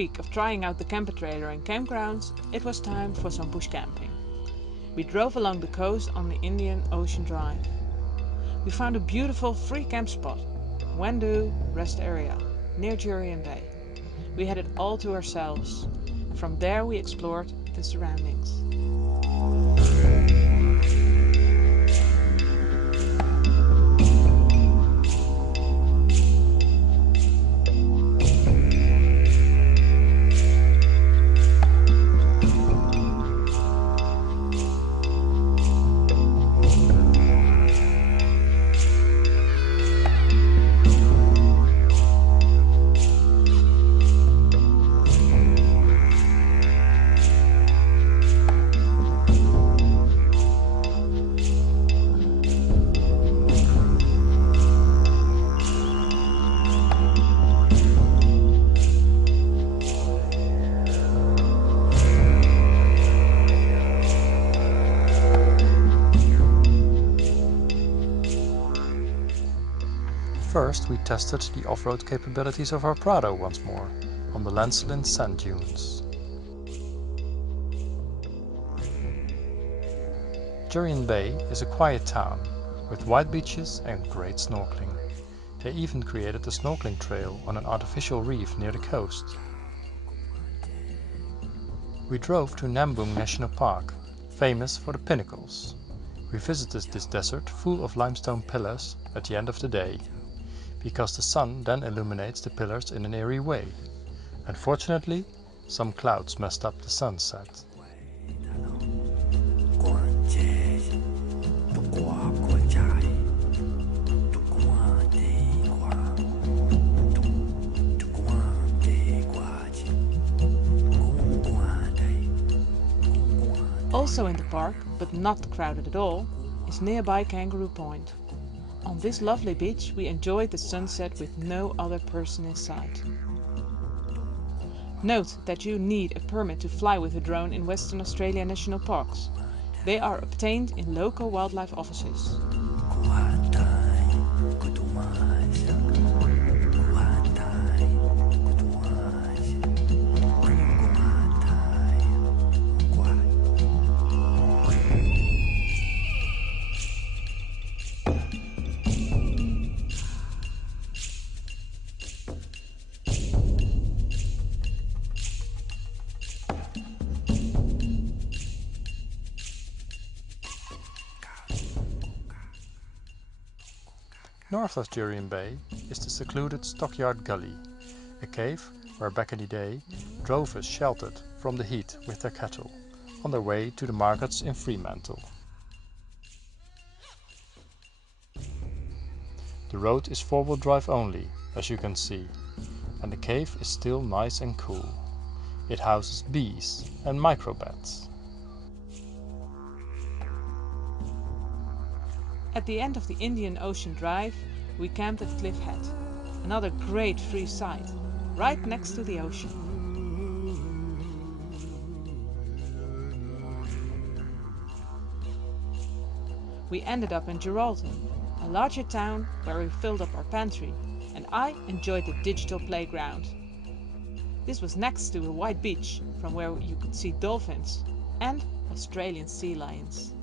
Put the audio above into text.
week of trying out the camper trailer and campgrounds, it was time for some bush camping. We drove along the coast on the Indian Ocean Drive. We found a beautiful free camp spot, Nambu Rest Area, near Geraldton Bay. We had it all to ourselves. From there we explored the surroundings. First, we tested the off-road capabilities of our Prado once more, on the Lancelin sand dunes. Geraldton Bay is a quiet town, with wide beaches and great snorkeling. They even created a snorkeling trail on an artificial reef near the coast. We drove to Nambu National Park, famous for the pinnacles. We visited this desert full of limestone pillars at the end of the day, because the sun then illuminates the pillars in an eerie way. Unfortunately, some clouds messed up the sunset. Also in the park, but not crowded at all, is nearby Kangaroo Point. On this lovely beach we enjoyed the sunset with no other person in sight. Note that you need a permit to fly with a drone in Western Australia national parks. They are obtained in local wildlife offices. North of Geraldton Bay is the secluded Stockyard Gully, a cave where back in the day drovers sheltered from the heat with their cattle on their way to the markets in Fremantle. The road is four-wheel drive only, as you can see, and the cave is still nice and cool. It houses bees and microbats. At the end of the Indian Ocean Drive, we camped at Cliff Head, another great free site, right next to the ocean. We ended up in Geraldton, a larger town where we filled up our pantry, and I enjoyed the digital playground. This was next to a wide beach from where you could see dolphins and Australian sea lions.